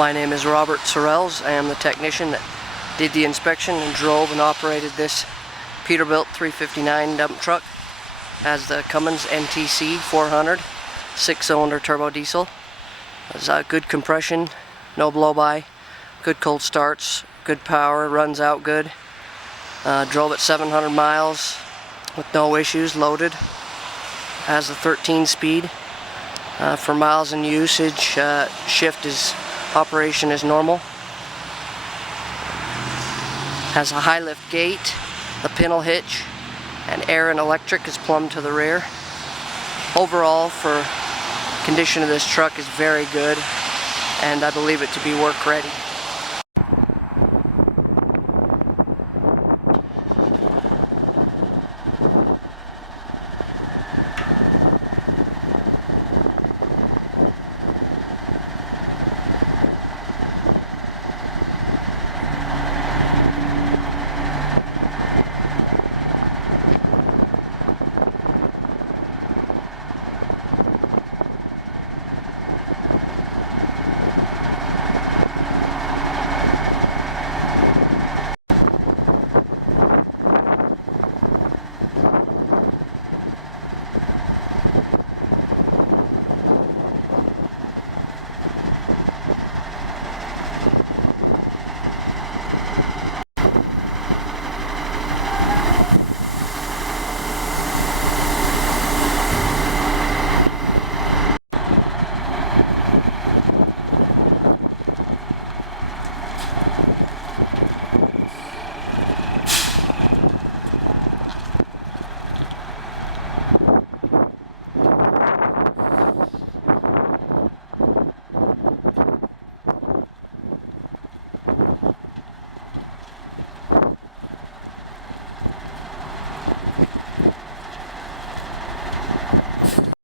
My name is Robert Sorrells. I am the technician that did the inspection and drove and operated this Peterbilt 359 dump truck. Has the Cummins NTC 400 6-cylinder turbo diesel. Has good compression, no blow-by, good cold starts, good power, runs out good. Drove at 700 miles with no issues, loaded. Has a 13-speed. For miles in usage, operation is normal. Has a high lift gate, the Pintle Hitch, and air and electric is plumbed to the rear. Overall, for condition of this truck is very good, and I believe it to be work ready.